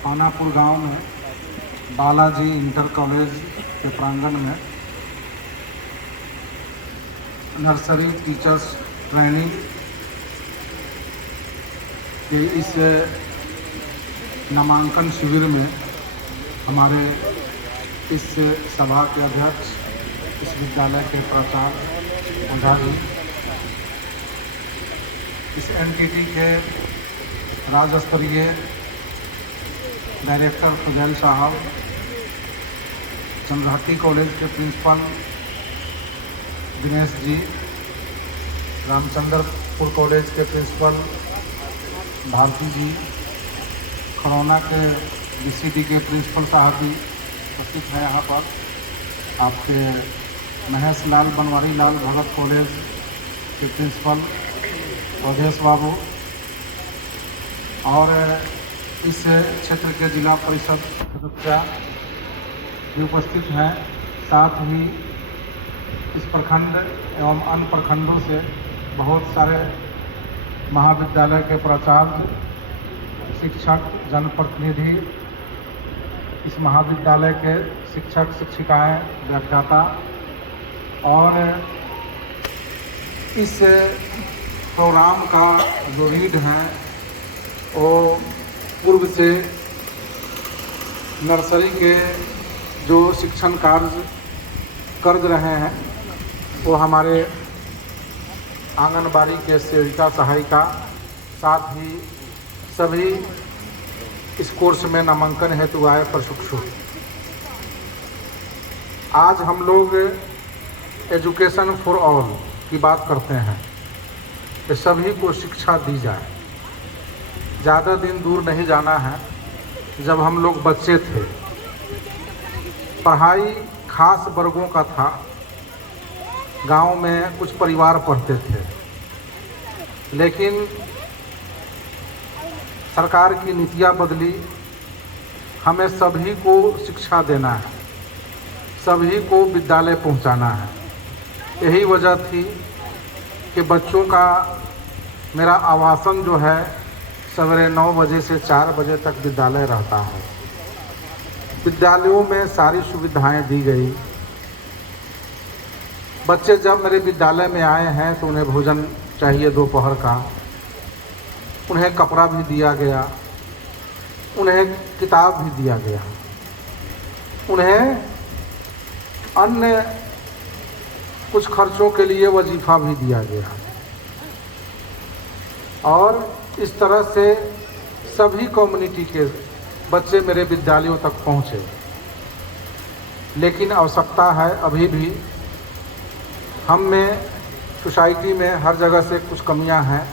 पानापुर गांव में Balaji inter college के प्रांगण में नर्सरी टीचर्स ट्रेनिंग के इस नामांकन शिविर में हमारे इस सभा के अध्यक्ष, इस विद्यालय के प्राचार्य ओझा जी, इस एनटीटी के राज्य स्तरीय डायरेक्टर फुदैल साहब, चंद्रहट्टी कॉलेज के प्रिंसिपल दिनेश जी, रामचंद्रपुर कॉलेज के प्रिंसिपल भारती जी, खरौना के बीसीडी के प्रिंसिपल साहब भी उपस्थित हैं यहाँ पर, आपके महेश लाल बनवारी लाल भगत कॉलेज के प्रिंसिपल अवधेश बाबू और इस क्षेत्र के जिला परिषद सदस्य भी उपस्थित हैं। साथ ही इस प्रखंड एवं अन्य प्रखंडों से बहुत सारे महाविद्यालय के प्राचार्य, शिक्षक, जनप्रतिनिधि, इस महाविद्यालय के शिक्षक शिक्षिकाएं, व्याख्याता और इस प्रोग्राम का जो लीड है वो पूर्व से नर्सरी के जो शिक्षण कार्य कर रहे हैं वो हमारे आंगनबाड़ी के सेविका सहायिका, साथ ही सभी इस कोर्स में नामांकन हेतु आए प्रशिक्षु। आज हम लोग एजुकेशन फॉर ऑल की बात करते हैं कि सभी को शिक्षा दी जाए। ज़्यादा दिन दूर नहीं जाना है, जब हम लोग बच्चे थे पढ़ाई खास वर्गों का था, गांव में कुछ परिवार पढ़ते थे, लेकिन सरकार की नीतियाँ बदली, हमें सभी को शिक्षा देना है, सभी को विद्यालय पहुंचाना है। यही वजह थी कि बच्चों का मेरा आवासन जो है सवेरे 9 बजे से 4 बजे तक विद्यालय रहता है। विद्यालयों में सारी सुविधाएं दी गई। बच्चे जब मेरे विद्यालय में आए हैं तो उन्हें भोजन चाहिए दोपहर का, उन्हें कपड़ा भी दिया गया, उन्हें किताब भी दिया गया, उन्हें अन्य कुछ खर्चों के लिए वजीफ़ा भी दिया गया और इस तरह से सभी कम्युनिटी के बच्चे मेरे विद्यालयों तक पहुँचे। लेकिन आवश्यकता है, अभी भी हम में सोसाइटी में हर जगह से कुछ कमियां हैं,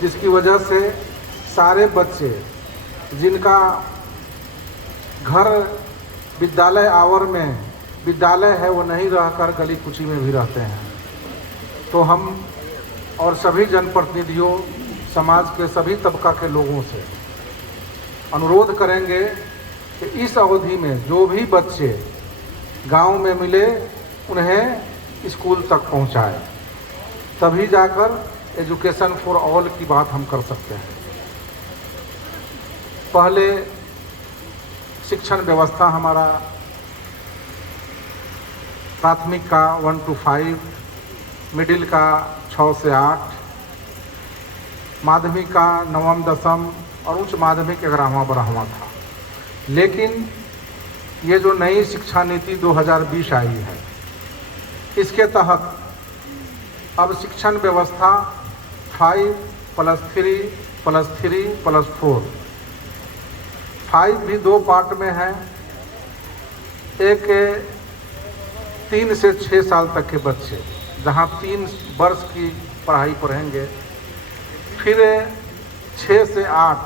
जिसकी वजह से सारे बच्चे जिनका घर विद्यालय आवर में विद्यालय है वो नहीं रहकर गली कुची में भी रहते हैं। तो हम और सभी जनप्रतिनिधियों, समाज के सभी तबका के लोगों से अनुरोध करेंगे कि इस अवधि में जो भी बच्चे गांव में मिले उन्हें स्कूल तक पहुंचाए, तभी जाकर एजुकेशन फॉर ऑल की बात हम कर सकते हैं। पहले शिक्षण व्यवस्था हमारा प्राथमिक का 1 to 5, मिडिल का 6 से 8, माध्यमिक का 9वीं 10वीं और उच्च माध्यमिक 11वां 12वां था। लेकिन ये जो नई शिक्षा नीति 2020 आई है, इसके तहत अब शिक्षण व्यवस्था 5+3+3+4, 5 भी 2 पार्ट में है। एक 3 से 6 साल तक के बच्चे जहाँ 3 वर्ष की पढ़ाई पढ़ेंगे, फिर 6 से 8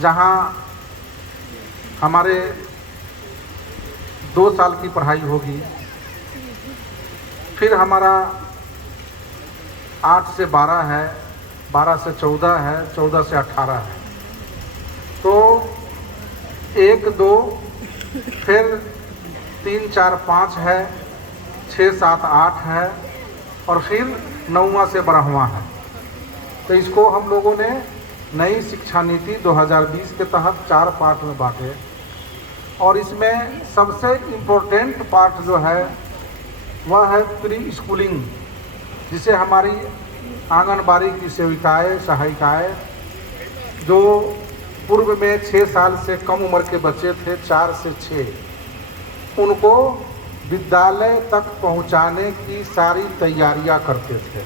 जहाँ हमारे 2 साल की पढ़ाई होगी, फिर हमारा 8 से 12 है, 12 से 14 है, 14 से 18 है। तो 1 2 फिर 3 4 5 है, 6 7 8 है और फिर 9वां से 12वां है। तो इसको हम लोगों ने नई शिक्षा नीति 2020 के तहत 4 पार्ट में बांटे और इसमें सबसे इम्पोर्टेंट पार्ट जो है वह है प्री स्कूलिंग, जिसे हमारी आंगनबाड़ी की सेविकाएँ सहायिकाएँ जो पूर्व में 6 साल से कम उम्र के बच्चे थे 4 से 6, उनको विद्यालय तक पहुंचाने की सारी तैयारियां करते थे।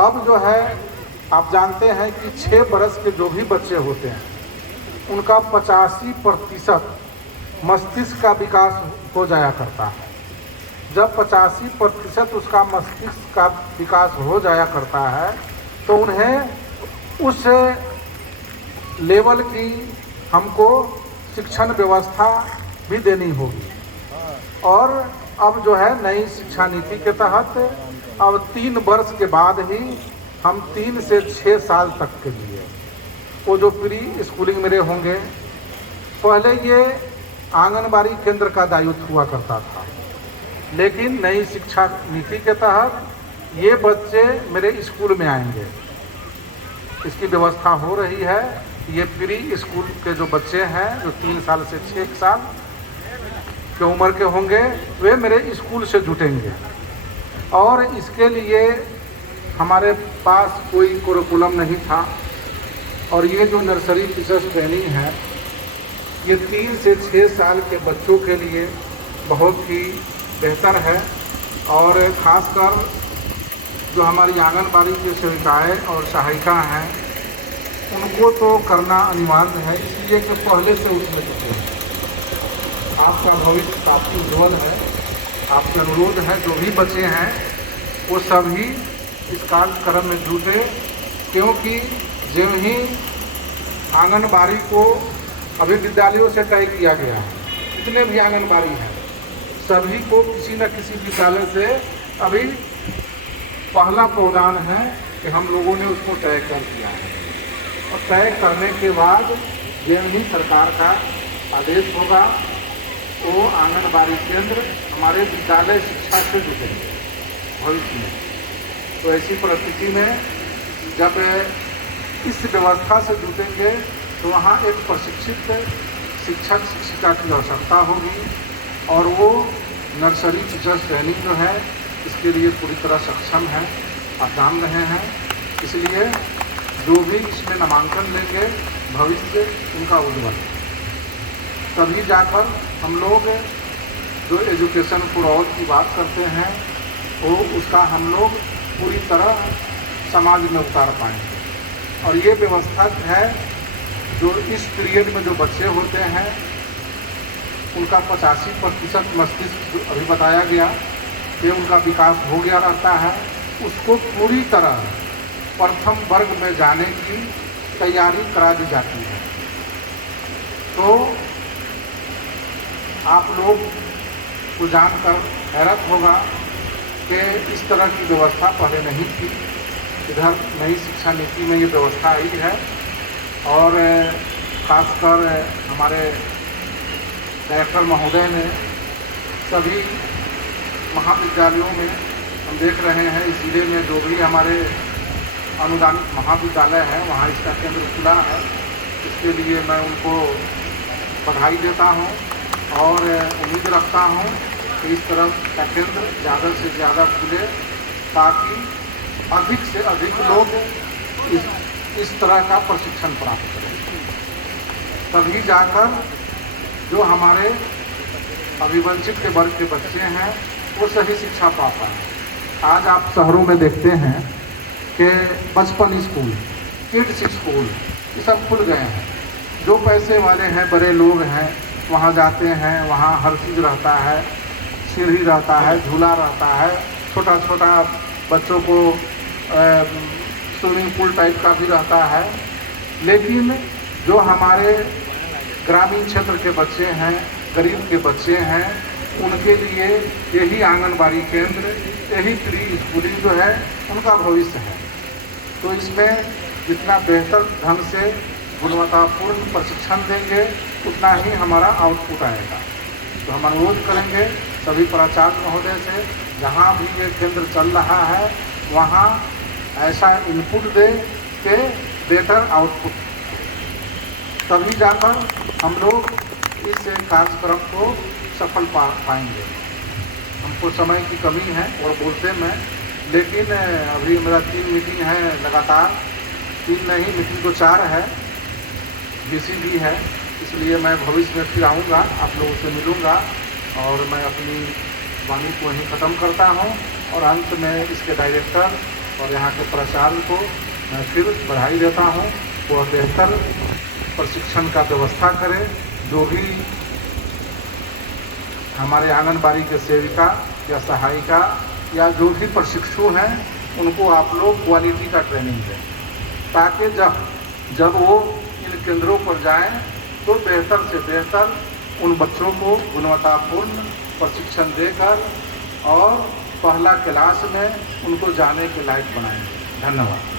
अब जो है आप जानते हैं कि 6 बरस के जो भी बच्चे होते हैं उनका 85% मस्तिष्क का विकास हो जाया करता है। जब 85% उसका मस्तिष्क का विकास हो जाया करता है तो उन्हें उस लेवल की हमको शिक्षण व्यवस्था भी देनी होगी। और अब जो है नई शिक्षा नीति के तहत अब 3 वर्ष के बाद ही हम 3 से 6 साल तक के लिए वो जो प्री स्कूलिंग मेरे होंगे। पहले ये आंगनबाड़ी केंद्र का दायित्व हुआ करता था, लेकिन नई शिक्षा नीति के तहत ये बच्चे मेरे स्कूल में आएंगे। इसकी व्यवस्था हो रही है। ये प्री स्कूल के जो बच्चे हैं जो 3 साल से 6 साल के उम्र के होंगे वे मेरे स्कूल से जुटेंगे। और इसके लिए हमारे पास कोई करिकुलम नहीं था और ये जो नर्सरी टीचर्स ट्रेनिंग है ये 3 से 6 साल के बच्चों के लिए बहुत ही बेहतर है। और ख़ासकर जो हमारी आंगनबाड़ी की सेविकाएँ और सहायिका हैं उनको तो करना अनिवार्य है, इसलिए कि पहले से उसमें जुटे हैं। आपका भविष्य काफ़ी उज्ज्वल है। आपसे अनुरोध है जो भी बच्चे हैं वो सभी इस कार्यक्रम में जुटे, क्योंकि जो ही आंगनबाड़ी को अभी विद्यालयों से तय किया गया है, जितने भी आंगनबाड़ी हैं सभी को किसी न किसी विद्यालय से अभी पहला प्रावधान है कि हम लोगों ने उसको तय कर दिया है। और तय करने के बाद जब ही सरकार का आदेश होगा वो आंगनबाड़ी केंद्र हमारे विद्यालय शिक्षा से जुटेंगे भविष्य में। तो ऐसी परिस्थिति में जब इस व्यवस्था से जुटेंगे तो वहाँ एक प्रशिक्षित शिक्षक शिक्षिका की आवश्यकता होगी और वो नर्सरी टीचर्स ट्रेनिंग जो है इसके लिए पूरी तरह सक्षम है, आप जान रहे हैं। इसलिए जो भी इसमें नामांकन लेंगे भविष्य उनका उज्ज्वल है। तभी जाकर हम लोग जो एजुकेशन फॉर ऑल की बात करते हैं वो उसका हम लोग पूरी तरह समाज में उतार पाएंगे। और ये व्यवस्था है जो इस पीरियड में जो बच्चे होते हैं उनका 85% मस्तिष्क अभी बताया गया कि उनका विकास हो गया रहता है, उसको पूरी तरह प्रथम वर्ग में जाने की तैयारी करा दी जाती है। तो आप लोग को जानकर हैरत होगा कि इस तरह की व्यवस्था पहले नहीं थी। इधर नई शिक्षा नीति में ये व्यवस्था आई है और खासकर हमारे डायरेक्टर महोदय ने सभी महाविद्यालयों में हम देख रहे हैं इस जिले में जो भी हमारे अनुदानित महाविद्यालय है वहाँ इसका केंद्र खुला है। इसके लिए मैं उनको बधाई देता हूँ और उम्मीद रखता हूँ कि इस तरह का केंद्र ज़्यादा से ज़्यादा खुले ताकि अधिक से अधिक लोग इस तरह का प्रशिक्षण प्राप्त करें। तभी जाकर जो हमारे अभिवंचित के वर्ग के बच्चे हैं वो सही शिक्षा पा पाएँ। आज आप शहरों में देखते हैं कि बचपन स्कूल, किड्स स्कूल ये सब खुल गए हैं। जो पैसे वाले हैं, बड़े लोग हैं, वहाँ जाते हैं, वहाँ हर चीज़ रहता है, सीढ़ी रहता है, झूला रहता है, छोटा छोटा बच्चों को स्विमिंग पूल टाइप का भी रहता है। लेकिन जो हमारे ग्रामीण क्षेत्र के बच्चे हैं, गरीब के बच्चे हैं, उनके लिए यही आंगनबाड़ी केंद्र, यही प्री स्कूलिंग जो है उनका भविष्य है। तो इसमें जितना बेहतर ढंग से गुणवत्तापूर्ण प्रशिक्षण देंगे उतना ही हमारा आउटपुट आएगा। तो हम अनुरोध करेंगे सभी प्राचार्य महोदय से, जहाँ भी ये केंद्र चल रहा है वहाँ ऐसा इनपुट दें के बेहतर आउटपुट, तभी जाकर हम लोग इस कार्यक्रम को सफल पाएंगे। हमको समय की कमी है और बोलते में, लेकिन अभी मेरा 3 मीटिंग है लगातार, 3 नहीं मीटिंग तो 4 है, बीसी भी है, इसलिए मैं भविष्य में फिर आऊँगा, आप लोगों से मिलूँगा और मैं अपनी वाणी को यहीं ख़त्म करता हूँ और अंत में इसके डायरेक्टर और यहाँ के प्राचार्य को मैं फिर बधाई देता हूँ। वह बेहतर प्रशिक्षण का व्यवस्था करें। जो भी हमारे आंगनबाड़ी के सेविका या सहायिका या जो भी प्रशिक्षु हैं, उनको आप लोग क्वालिटी का ट्रेनिंग दें, ताकि जब वो इन केंद्रों पर जाएं तो बेहतर से बेहतर उन बच्चों को गुणवत्तापूर्ण प्रशिक्षण देकर और पहला क्लास में उनको जाने के लायक बनाएंगे। धन्यवाद।